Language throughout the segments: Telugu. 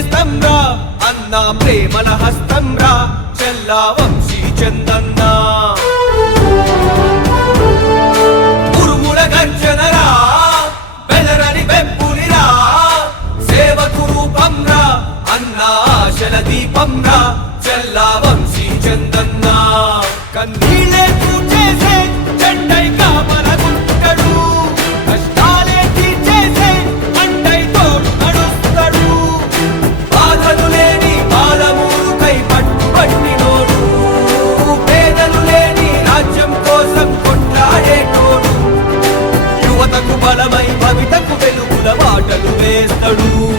చేస్తంరా అన్నా ప్రేమల హస్తంరా చల్లా వంశీ చందన్నా. is a rule.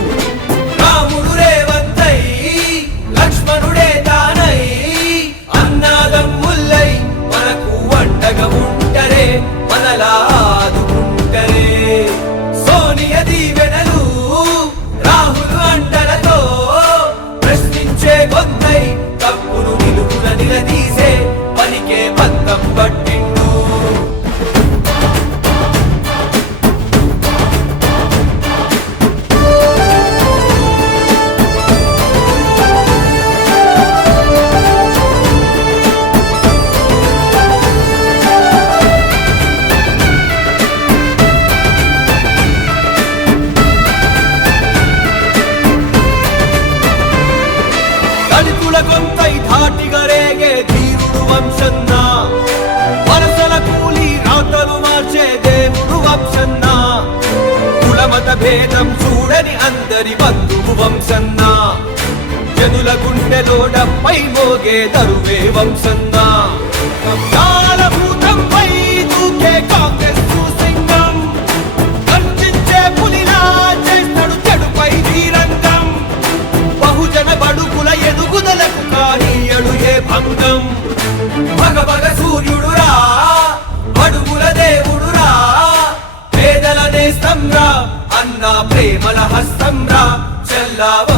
నిగరేగే ధీరుడు వంశన్న. వరసల కూలి రాతలు మార్చే దేవుడు వంశన్న. కులమత భేదం చూడని అందరి బంధువు వంశన్న. జనుల గుండెలో డప్పై మోగే తరువే వంశన్న. 나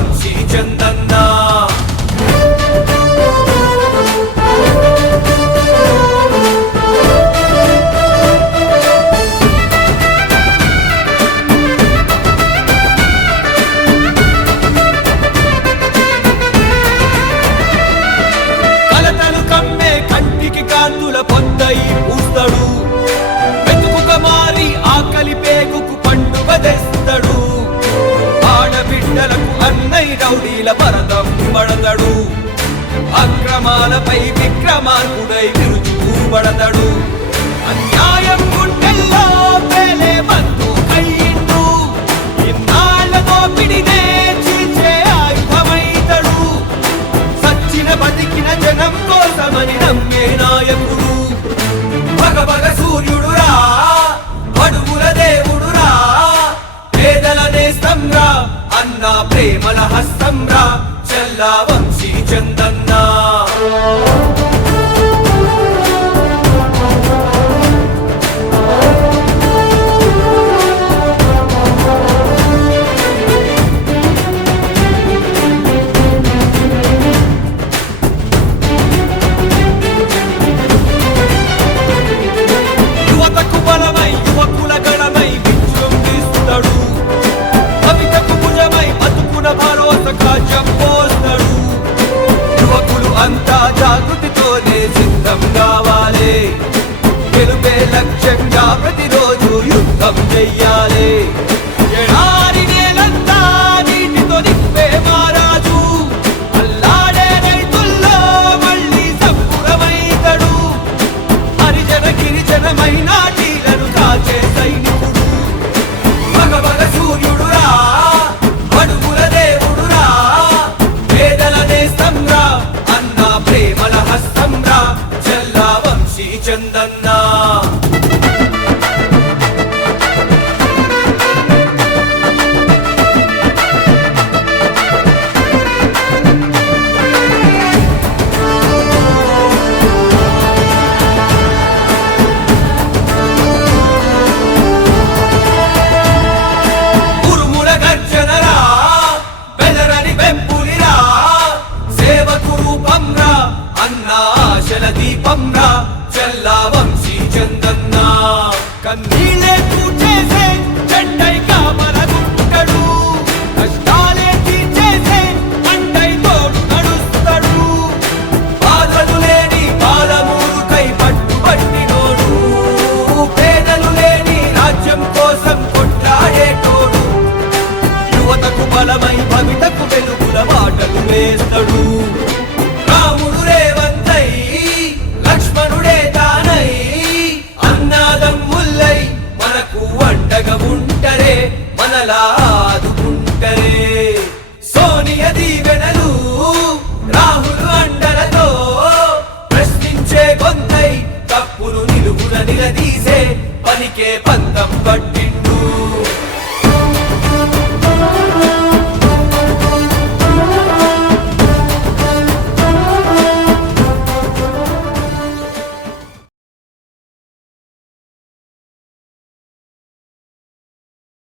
రౌడీల పరతం పడతడు అక్రమాలపై విక్రమార్కుడై విరుచుకుపడతాడు. అన్యాయం ప్రేమల హస్తం రా చల్లా వంశీ చందన్. ప్రకాశం పోస్తాడు యువకులు అంతా జాగృతితోనే సిద్ధం కావాలి. గెలుపే లక్ష్యం 你真的呢？మనకు ఉంటరే మనలా ఆదుకుంటరే సోనియా దీవెన